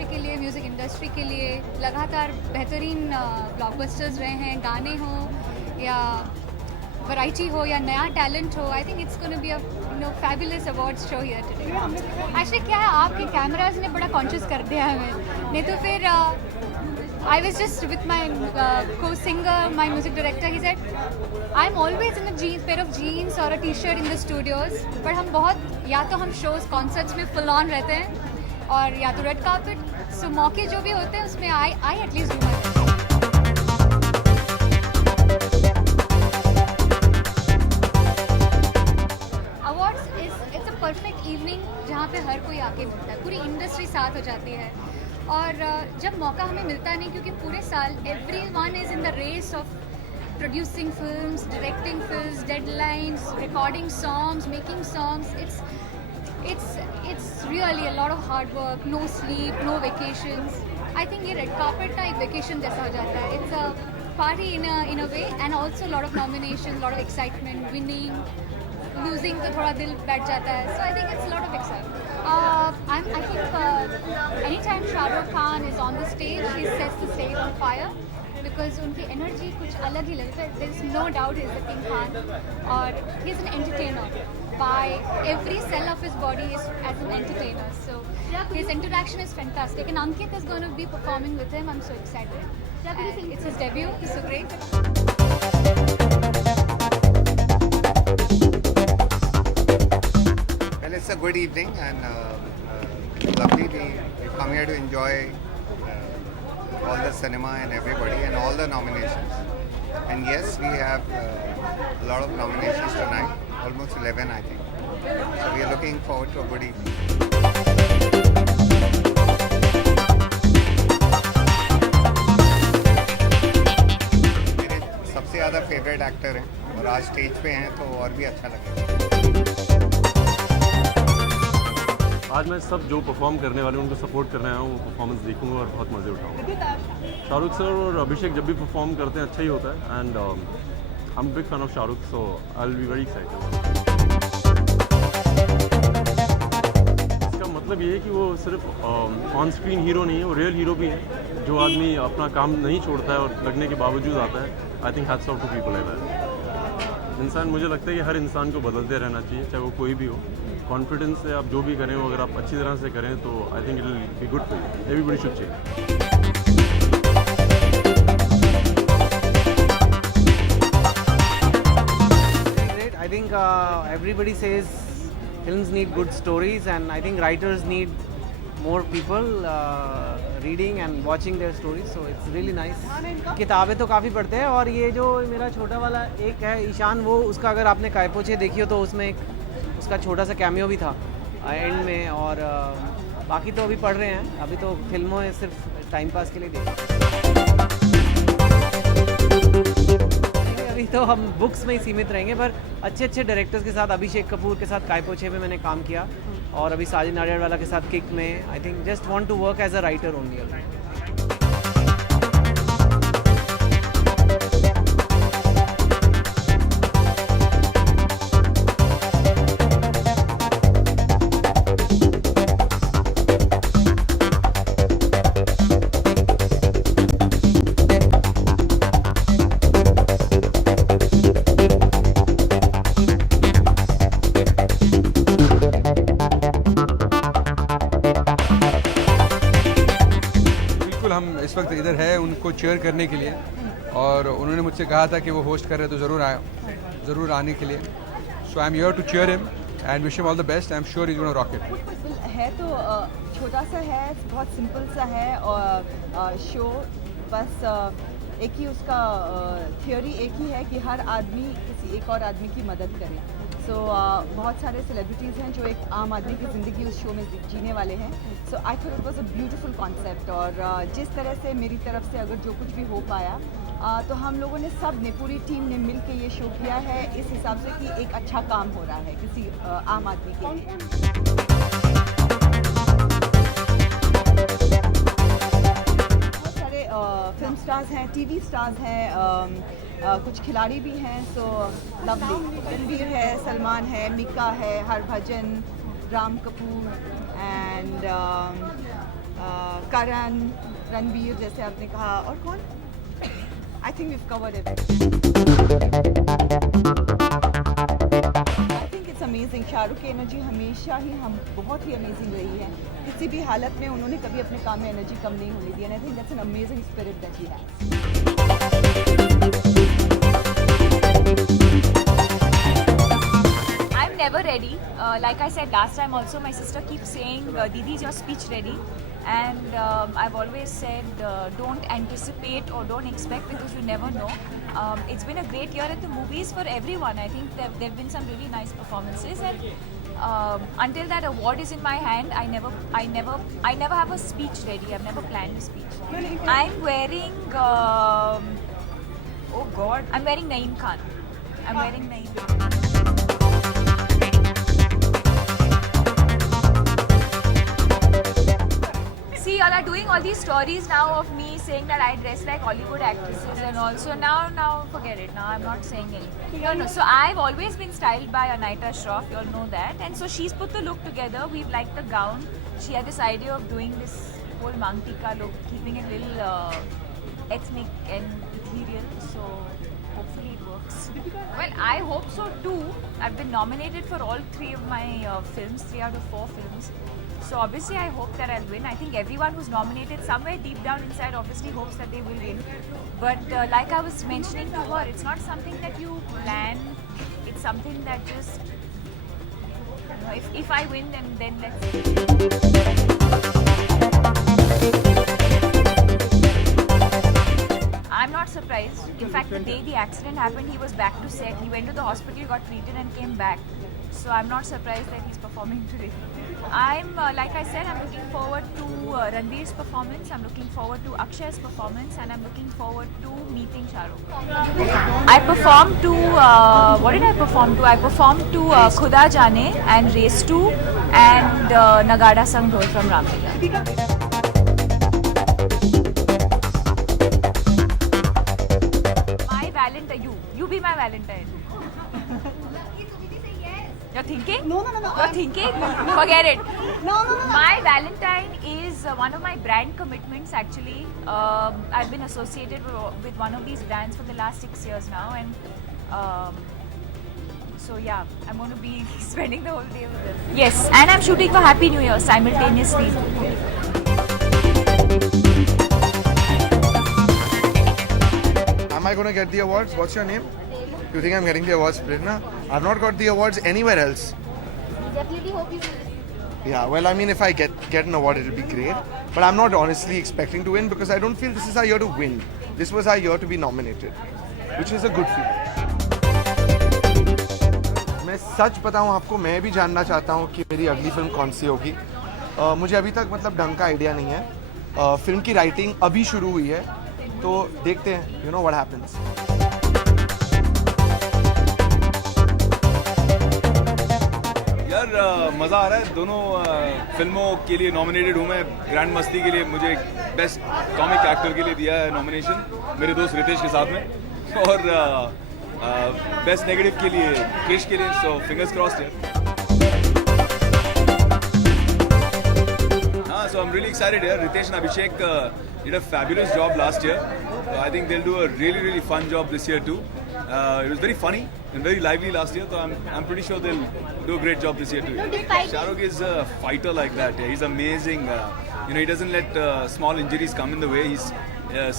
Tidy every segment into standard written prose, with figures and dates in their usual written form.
Industry के लिए, music industry के लिए लगातार बेहतरीन ब्लॉकबस्टर्स रहे हैं, गाने हों या वैरायटी हो या नया टैलेंट हो. आई think it's gonna be a fabulous awards show here today. Actually क्या है, आपके कैमराज ने बड़ा कॉन्शियस कर दिया हमें, नहीं तो फिर I was just with my co-singer, my music director. He said, "I'm always in a pair of jeans or a t-shirt in the studios. But हम बहुत या तो हम shows, concerts में full on रहते हैं और या तो red carpet. So मौके जो भी होते हैं उसमें I at least do my best." Awards it's a perfect evening जहाँ पे हर कोई आके मिलता है, पूरी इंडस्ट्री साथ हो जाती है. और जब मौका हमें मिलता नहीं, क्योंकि पूरे साल everyone is in the race of producing films, directing films, deadlines, recording songs, making songs. It's really a lot of hard work, no sleep, no vacations. I think ये red carpet का एक vacation जैसा हो जाता है. It's a party in a way, and also a lot of nominations, lot of excitement, winning, losing तो थोड़ा दिल बैठ जाता है. So I think it's a lot of excitement. I think anytime Shah Rukh Khan is on the stage, he sets the stage on fire because उनकी energy कुछ अलग ही लगता है. There is no doubt he is the King Khan, और he is an entertainer. By every cell of his body is as an entertainer. So his interaction is fantastic. And Ankit is going to be performing with him. I'm so excited. And it's his debut. He's so great. It's a good evening and lovely. We come here to enjoy all the cinema and everybody and all the nominations. And yes, we have a lot of nominations tonight, almost 11 I think. So we are looking forward to a good evening. मेरे सबसे ज़्यादा favourite actor हैं और आज stage पे हैं तो और भी अच्छा लगेगा. आज मैं सब जो परफॉर्म करने वाले हैं उनको सपोर्ट करने आया हूँ, वो परफॉर्मेंस देखूंगा और बहुत मज़े उठाऊंगा. शाहरुख सर और अभिषेक जब भी परफॉर्म करते हैं अच्छा ही होता है. And I am big fan of Shahrukh, so I will be very excited. इसका मतलब ये है कि वो सिर्फ ऑन स्क्रीन हीरो नहीं है, वो रियल हीरो भी है. जो आदमी अपना काम नहीं छोड़ता है और लगने के बावजूद आता है, I think hats off to people like that. इंसान, मुझे लगता है कि हर इंसान को बदलते रहना चाहिए, चाहे वो कोई भी हो. कॉन्फिडेंस से आप जो भी करें, वो अगर आप अच्छी तरह से करें तो I think it will be good for you. Everybody should change. Great. I think everybody says films need good stories, and I think writers need more people reading and watching their stories. So it's really nice. किताबें तो काफ़ी पढ़ते हैं, और ये जो मेरा छोटा वाला एक है ईशान, वो उसका अगर आपने काय पोछे देखी हो तो उसमें एक उसका छोटा सा कैमियो भी था एंड में. और बाकी तो अभी पढ़ रहे हैं, अभी तो फिल्मों में सिर्फ टाइम पास के लिए देखते. अभी तो हम बुक्स में ही सीमित रहेंगे, पर अच्छे अच्छे डायरेक्टर्स के साथ, अभिषेक कपूर के साथ काय पोछे में मैंने काम किया, और अभी साजिद नाडियाडवाला के साथ किक में. I think just want to work as a writer only. हम इस वक्त इधर है उनको चेयर करने के लिए, और उन्होंने मुझसे कहा था कि वो होस्ट कर रहे हैं तो ज़रूर आने के लिए. So I am here to cheer him and wish him all the best. I am sure he is gonna rock it. है तो छोटा सा है, बहुत सिंपल सा है, और शो बस एक ही उसका थियोरी एक ही है कि हर आदमी किसी एक और आदमी की मदद करे. सो बहुत सारे सेलिब्रिटीज़ हैं जो एक आम आदमी की ज़िंदगी उस शो में जीने वाले हैं. So I thought it was a beautiful concept, और जिस तरह से मेरी तरफ से अगर जो कुछ भी हो पाया, तो हम लोगों ने सब ने, पूरी टीम ने मिल के ये शो किया है इस हिसाब से कि एक अच्छा काम हो रहा है किसी आम आदमी के लिए. बहुत सारे फिल्म स्टार्स हैं, टीवी स्टार्स हैं, कुछ खिलाड़ी भी हैं. So lovely. रणबीर है, सलमान है, मिका है, हरभजन, राम कपूर, एंड करण, रणबीर जैसे आपने कहा, और कौन? I think we've covered it. I think it's amazing. Shahrukh की एनर्जी हमेशा ही बहुत ही अमेजिंग रही है. किसी भी हालत में उन्होंने कभी अपने काम में एनर्जी कम नहीं होने दी. And I think that's an amazing spirit that he has. I'm never ready. Like I said last time also, my sister keeps saying, Didi, is your speech ready? And I've always said, don't anticipate or don't expect because you never know. It's been a great year at the movies for everyone. I think there have been some really nice performances, and until that award is in my hand, I never have a speech ready. I've never planned a speech. I'm wearing, oh God, I'm wearing Naeem Khan. I'm wearing Naeem Khan. See, y'all are doing all these stories now of me saying that I dress like Hollywood actresses and all. So now forget it. Now I'm not saying anything. No. So I've always been styled by Anaita Shroff. You all know that. And so she's put the look together. We've liked the gown. She had this idea of doing this whole Mangtika look, keeping it a little ethnic and ethereal. So hopefully it works. Well, I hope so too. I've been nominated for all 3 of my films, 3 out of 4 films. So obviously I hope that I'll win. I think everyone who's nominated somewhere deep down inside obviously hopes that they will win. But like I was mentioning to her, it's not something that you plan. It's something that just, you know, if I win, then let's see. I'm not surprised. In fact, the day the accident happened, he was back to set. He went to the hospital, got treated and came back. So I'm not surprised that he's performing today. I'm, like I said, I'm looking forward to Ranveer's performance, I'm looking forward to Akshay's performance, and I'm looking forward to meeting Shah Rukh. I performed to, what did I perform to? I performed to Khuda Jaane and Race 2 and Nagada Sang Dhol from Ramlila. My Valentine, you be my Valentine. You're thinking? No. You're thinking? Forget it. No. My Valentine is one of my brand commitments actually. I've been associated with one of these brands for the last 6 years now, and so yeah, I'm going to be spending the whole day with this. Yes, and I'm shooting for Happy New Year simultaneously. Am I going to get the awards? What's your name? You think I'm getting the awards, Prerna? I've not got the awards anywhere else. We definitely hope you will. Yeah, well, I mean, if I get an award, it'll be great. But I'm not honestly expecting to win because I don't feel this is our year to win. This was our year to be nominated, which is a good feeling. मैं सच बताऊं आपको, मैं भी जानना चाहता हूं कि मेरी अगली फिल्म कौन सी होगी. मुझे अभी तक मतलब ढंग का आइडिया नहीं है. फिल्म की राइटिंग अभी शुरू हुई है, तो देखते हैं. You know what happens. यार मज़ा आ रहा है. दोनों फिल्मों के लिए नॉमिनेटेड हूँ मैं. ग्रैंड मस्ती के लिए मुझे बेस्ट कॉमिक एक्टर के लिए दिया है नॉमिनेशन मेरे दोस्त रितेश के साथ में, और बेस्ट नेगेटिव के लिए क्रिश के लिए. सो फिंगर्स क्रॉस्ड है. हाँ, so I'm really excited here. Ritesh and Abhishek did a fabulous job last year. I think they'll do a really fun job this year too. It was very funny and very lively last year, so I'm pretty sure they'll do a great job this year too. Shah Rukh is a fighter like that. Yeah. He's amazing. He doesn't let small injuries come in the way. He's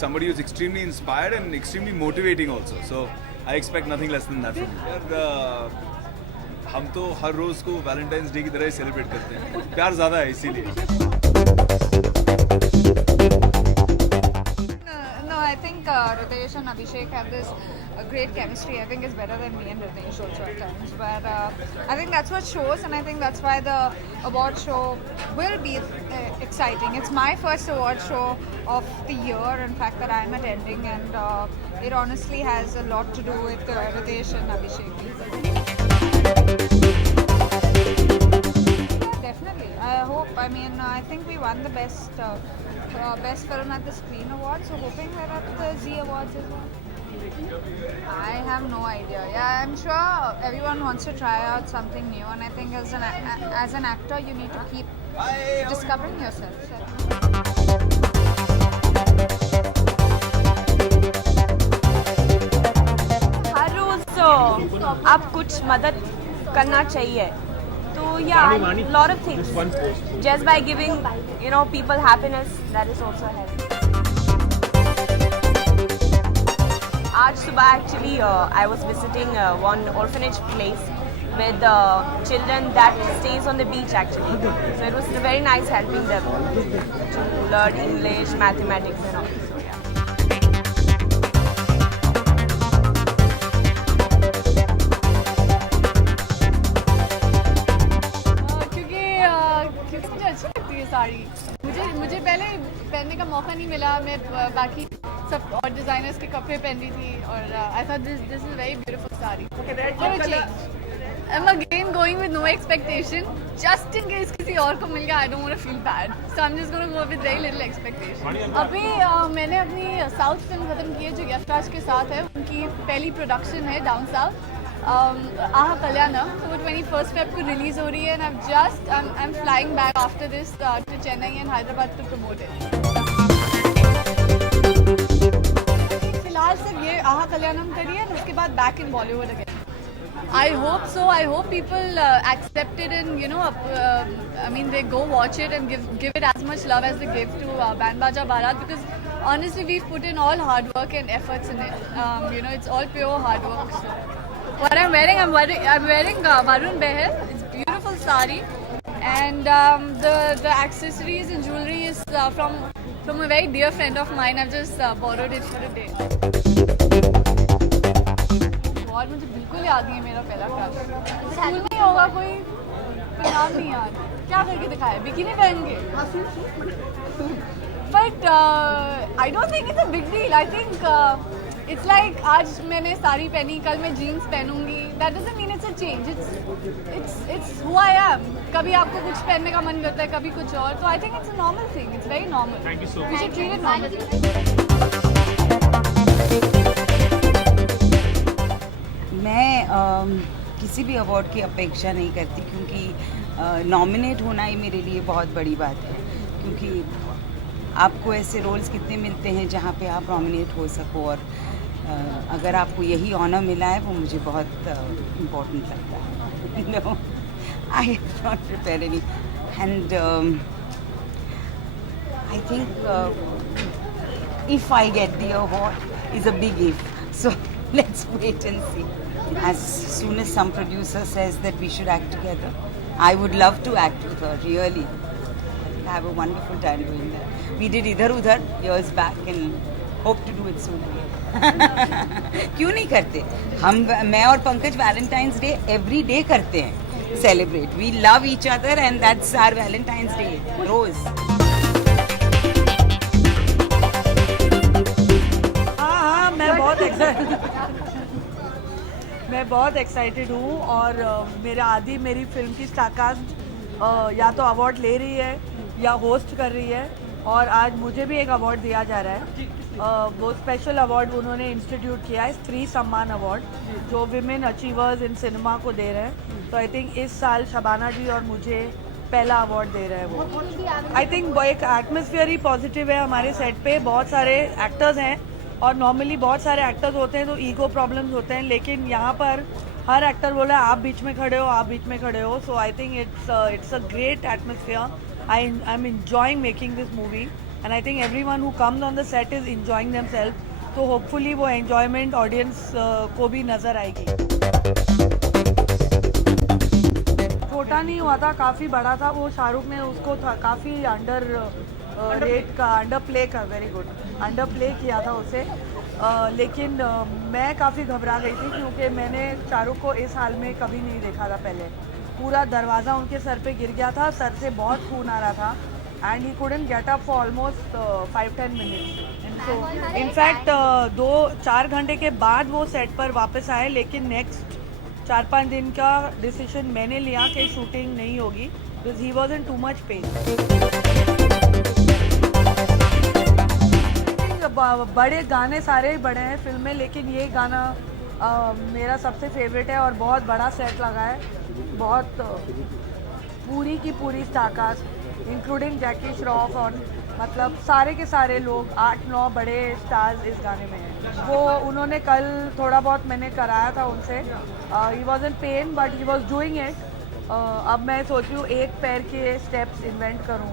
somebody who's extremely inspired and extremely motivating also. So I expect nothing less than that from him. हम तो हर रोज को Valentine's day की तरह ही celebrate करते हैं. प्यार ज़्यादा है इसीलिए. No, I think Ritesh and Abhishek have this great chemistry. I think it's better than me and Ritesh also at times. But I think that's what shows, and I think that's why the award show will be exciting. It's my first award show of the year, in fact, that I'm attending, and it honestly has a lot to do with Ritesh and Abhishek. Definitely. I hope. I mean, I think we won the best film at the Screen Awards, so hoping we're at the Z Awards as well. I have no idea. Yeah, I'm sure everyone wants to try out something new, and I think as an actor, you need to keep discovering yourself. So. हर रोज आप कुछ मदद करना चाहिए तो या lot of things just by giving people happiness that is also help आज सुबह actually I was visiting one orphanage place with children that stays on the beach actually. So it was very nice helping them to learn English, mathematics and all. So yeah. क्योंकि मुझे अच्छी लगती है साड़ी मुझे पहले पहनने का मौका नहीं मिला मैं बाकी सब और डिज़ाइनर्स के कपड़े पहन रही थी और I thought this is very beautiful sari I'm again going with no expectation just in case किसी और को मिल गया I don't want to feel bad so I'm just going to go with very little expectation अभी मैंने अपनी south film ख़त्म की है जो यशराज के साथ है उनकी पहली प्रोडक्शन है डाउन साउथ आहा कल्याणम तो वो 21 Feb को रिलीज़ हो रही है and I'm flying back after this to Chennai and Hyderabad to promote it फिलहाल सिर्फ ये आहा कल्याणम करी है उसके बाद back in Bollywood again I hope so. I hope people accept it and I mean they go watch it and give it as much love as they give to Band Baja Bharat because honestly we've put in all hard work and efforts in it. It's all pure hard work. So what I'm wearing Varun Behel. It's beautiful sari and the accessories and jewelry is from a very dear friend of mine. I've just borrowed it for a day. और मुझे बिल्कुल याद नहीं है मेरा पहला crush school में होगा कोई नाम नहीं याद क्या करके दिखाया बिकिनी पहन के but I don't think it's a big deal I think it's like आज मैंने साड़ी पहनी कल मैं जीन्स पहनूंगी that doesn't mean it's a change it's who I am कभी आपको कुछ पहनने का मन करता है कभी कुछ और तो I think it's a normal thing it's very normal we should treat it normal मैं किसी भी अवार्ड की अपेक्षा नहीं करती क्योंकि नॉमिनेट होना ही मेरे लिए बहुत बड़ी बात है क्योंकि आपको ऐसे रोल्स कितने मिलते हैं जहाँ पे आप नॉमिनेट हो सको और अगर आपको यही ऑनर मिला है वो मुझे बहुत इम्पोर्टेंट लगता है no I not prepare any and I think if I get the award is a big if so let's wait and see. As soon as some producer says that we should act together, I would love to act with her, really. I have a wonderful time doing that. We did Idhar Udhar years back and hope to do it soon again. क्यों नहीं करते हम मैं और Pankaj Valentine's Day every day करते हैं celebrate we love each other and that's our Valentine's Day रोज मैं बहुत एक्साइटेड हूँ और मेरा आदि मेरी फिल्म की स्टारकास्ट या तो अवार्ड ले रही है या होस्ट कर रही है और आज मुझे भी एक अवार्ड दिया जा रहा है वो स्पेशल अवार्ड उन्होंने इंस्टीट्यूट किया है स्त्री सम्मान अवार्ड जो विमेन अचीवर्स इन सिनेमा को दे रहे हैं तो आई थिंक इस साल शबाना जी और मुझे पहला अवार्ड दे रहे हैं वो आई थिंक एक एटमॉस्फेयर ही पॉजिटिव है हमारे सेट पे बहुत सारे एक्टर्स हैं और नॉर्मली बहुत सारे एक्टर्स होते हैं तो ईगो प्रॉब्लम्स होते हैं लेकिन यहाँ पर हर एक्टर बोला आप बीच में खड़े हो आप बीच में खड़े हो so I think it's a great atmosphere I am enjoying making this movie and I think everyone who comes on the set is enjoying themselves तो होपफुली वो एन्जॉयमेंट ऑडियंस को भी नज़र आएगी छोटा नहीं हुआ था काफ़ी बड़ा था वो शाहरुख ने उसको था काफ़ी अंडर रेट का अंडर प्ले का वेरी गुड अंडर प्ले किया था उसे लेकिन मैं काफ़ी घबरा गई थी क्योंकि मैंने शाहरुख को इस हाल में कभी नहीं देखा था पहले पूरा दरवाज़ा उनके सर पे गिर गया था सर से बहुत खून आ रहा था and he couldn't get up for almost 5-10 minutes so in fact 2-4 घंटे के बाद वो सेट पर वापस आए लेकिन नेक्स्ट 4-5 दिन का डिसीजन मैंने लिया कि शूटिंग नहीं होगी because he was in too much pain बड़े गाने सारे ही बड़े हैं फिल्म में, लेकिन ये गाना मेरा सबसे फेवरेट है और बहुत बड़ा सेट लगा है, बहुत पूरी की पूरी स्टारकास्ट इंक्लूडिंग जैकी श्रॉफ और मतलब सारे के सारे लोग 8-9 बड़े स्टार्स इस गाने में हैं। वो उन्होंने कल थोड़ा बहुत मैंने कराया था उनसे, he was in pen but he was doing it. अब मैं सोच रही हूँ एक पैर के स्टेप्स इन्वेंट करूँ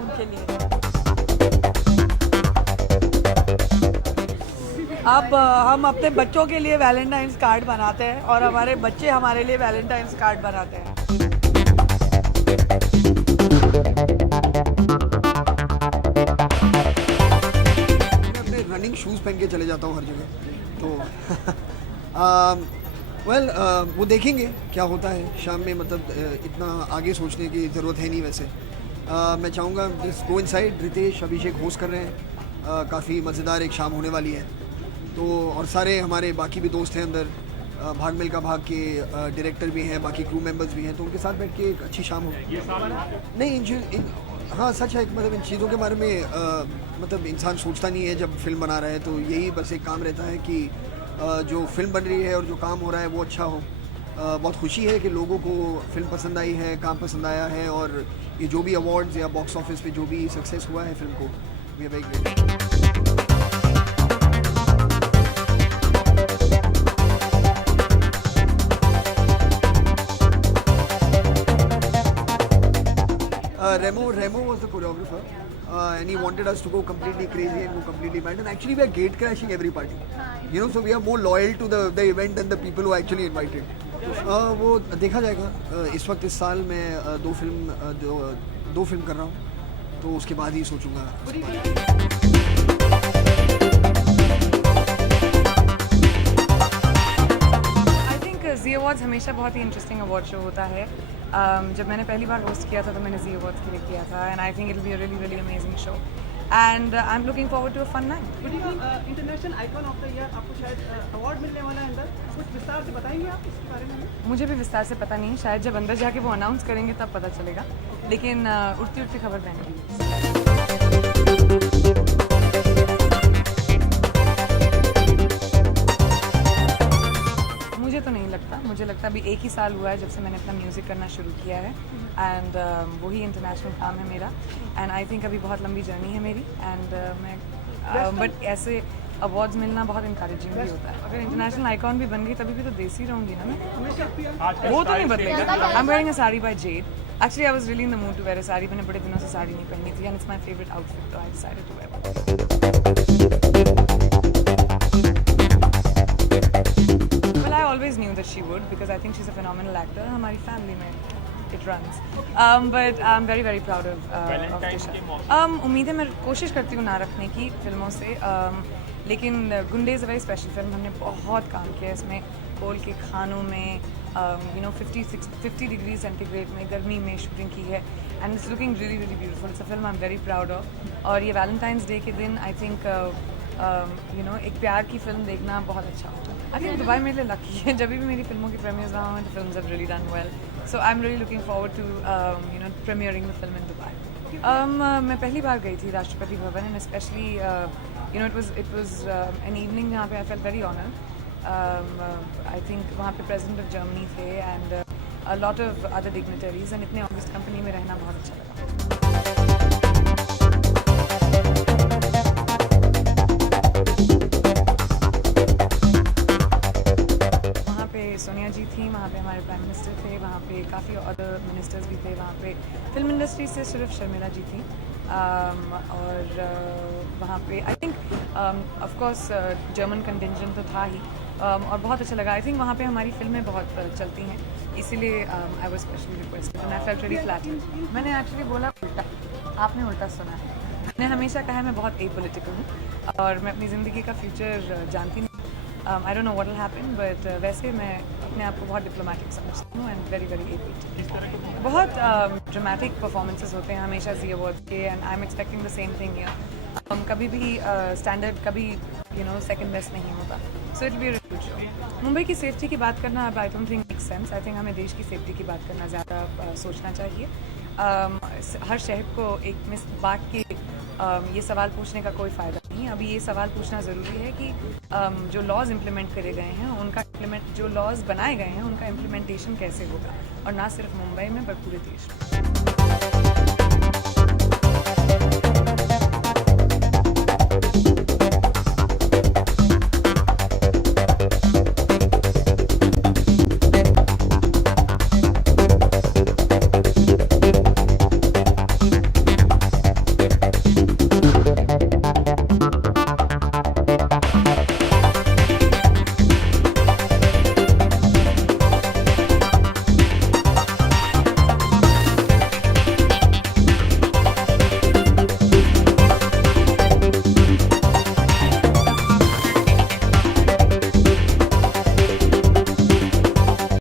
उनके लिए। अब हम अपने बच्चों के लिए वैलेंटाइंस कार्ड बनाते हैं और हमारे बच्चे हमारे लिए वैलेंटाइंस कार्ड बनाते हैं। मैं अपने रनिंग शूज़ पहन के चले जाता हूँ हर जगह, तो वो देखेंगे क्या होता है शाम में, मतलब इतना आगे सोचने की ज़रूरत है नहीं वैसे। मैं चाहूँगा जस्ट गो इनसाइड। रितेश अभिषेक होस्ट कर रहे हैं, काफ़ी मज़ेदार एक शाम होने वाली है। तो और सारे हमारे बाकी भी दोस्त हैं अंदर, भाग मिल्खा भाग के डायरेक्टर भी हैं, बाकी क्रू मेंबर्स भी हैं, तो उनके साथ बैठ के एक अच्छी शाम हो। नहीं हाँ सच है, मतलब इन चीज़ों के बारे में मतलब इंसान सोचता नहीं है जब फिल्म बना रहा है, तो यही बस एक काम रहता है कि जो फिल्म बन रही है और जो काम हो रहा है वो अच्छा हो। बहुत खुशी है कि लोगों को फिल्म पसंद आई है, काम पसंद आया है, और ये जो भी अवार्ड्स या बॉक्स ऑफिस पे जो भी सक्सेस हुआ है फिल्म को, we are very great. Remo was the choreographer, and he wanted us to go completely crazy and go completely mad. And actually, we are gate crashing every party. You know, so we are more loyal to the event than the people who actually invited. वो देखा जाएगा। इस वक्त इस साल मैं दो film कर रहा हूँ, तो उसके बाद ही सोचूंगा। ज़ी अवार्ड्स हमेशा बहुत ही इंटरेस्टिंग अवार्ड शो होता है। जब मैंने पहली बार होस्ट किया था तो मैंने ज़ी अवार्ड्स के लिए किया था, and I think it will be a really really amazing show, and I am looking forward to a fun night. International icon of the year आपको शायद अवार्ड मिलने वाला है अंदर, कुछ विस्तार से बताएंगे आप इसके बारे में? मुझे भी विस्तार से पता नहीं, शायद जब अंदर जाके वो अनाउंस करेंगे तब पता चलेगा, लेकिन उड़ती उड़ती खबर देंगे। मुझे तो नहीं लगता, मुझे लगता अभी 1 ही साल हुआ है जब से मैंने अपना म्यूज़िक करना शुरू किया है, एंड वही इंटरनेशनल काम है मेरा, एंड आई थिंक अभी बहुत लंबी जर्नी है मेरी, एंड मैं बट ऐसे अवार्ड्स मिलना बहुत इंकरेजिंग भी होता है। अगर इंटरनेशनल आइकॉन भी बन गई तभी भी तो देसी रहूँगी ना मैं, वो तो नहीं बदलेगा। I am wearing a sari by Z. Actually I was really in the mood to wear a sari, मैंने बड़े दिनों से साड़ी नहीं पहनी थी, and it's my favourite outfit, तो I decided to wear. Always knew that she would, because I think she's a phenomenal actor. हमारी family में it runs, but I'm very very proud of Tisha. उम्मीदें मैं कोशिश करती हूँ ना रखने की फिल्मों से, लेकिन गुंडे is a very special film. हमने बहुत काम किया इसमें, कोल के खानों में, 50 डिग्री सेंटीग्रेड में गर्मी में शूटिंग की है, and it's looking really really beautiful. It's a film I am very proud of, और ये वैलेंटाइंस डे के दिन आई थिंक एक प्यार की फिल्म देखना बहुत अच्छा होता है। आई थिंक दुबई मेरे लिए लकी है, जब भी मेरी फिल्मों की प्रीमियर्स वहाँ हुए, the films have really done well, so I am really looking forward to premiering the film in Dubai. मैं पहली बार गई थी Rashtrapati Bhavan, and specially it was an evening जहाँ पे I felt very honoured. I think वहाँ पे प्रेसिडेंट ऑफ जर्मनी थे, and a lot of other dignitaries, and इतने ऑगस्ट कंपनी में रहना बहुत अच्छा लगा। सोनिया जी थी वहाँ पे, हमारे प्राइम मिनिस्टर थे वहाँ पे, काफ़ी अदर मिनिस्टर्स भी थे वहाँ पे, फिल्म इंडस्ट्री से सिर्फ शर्मिला जी थी, और वहाँ पे I think of course German contingent तो था ही, और बहुत अच्छा लगा। आई थिंक वहाँ पे हमारी फिल्में बहुत चलती हैं, इसीलिए I was specially requested, and I felt really flattered. मैंने एक्चुअली बोला उल्टा, आपने उल्टा सुना है। मैंने हमेशा कहा है मैं बहुत एपॉलिटिकल हूँ और मैं अपनी ज़िंदगी का फ्यूचर जानती नहीं। I don't know what will happen, but वैसे मैं अपने आप को बहुत डिप्लोमेटिक समझती हूँ, एंड वेरी वेरी एपॉलिटिकल। बहुत ड्रामेटिक परफॉर्मेंसेस होते हैं हमेशा ज़ी अवार्ड्स के, and I am expecting the same thing here. कभी भी स्टैंडर्ड कभी सेकंड बेस्ट नहीं होता, so it will be a good show. Mumbai की सेफ्टी की बात करना अब आई don't think make sense. I think हमें देश की सेफ्टी की बात करना ज़्यादा सोचना चाहिए। हर शहर को एक बात की ये सवाल पूछने का कोई फ़ायदा नहीं। अभी ये सवाल पूछना ज़रूरी है कि जो लॉज इम्प्लीमेंट करे गए हैं उनका जो लॉज बनाए गए हैं उनका इम्प्लीमेंटेशन कैसे होगा, और ना सिर्फ मुंबई में पर पूरे देश में।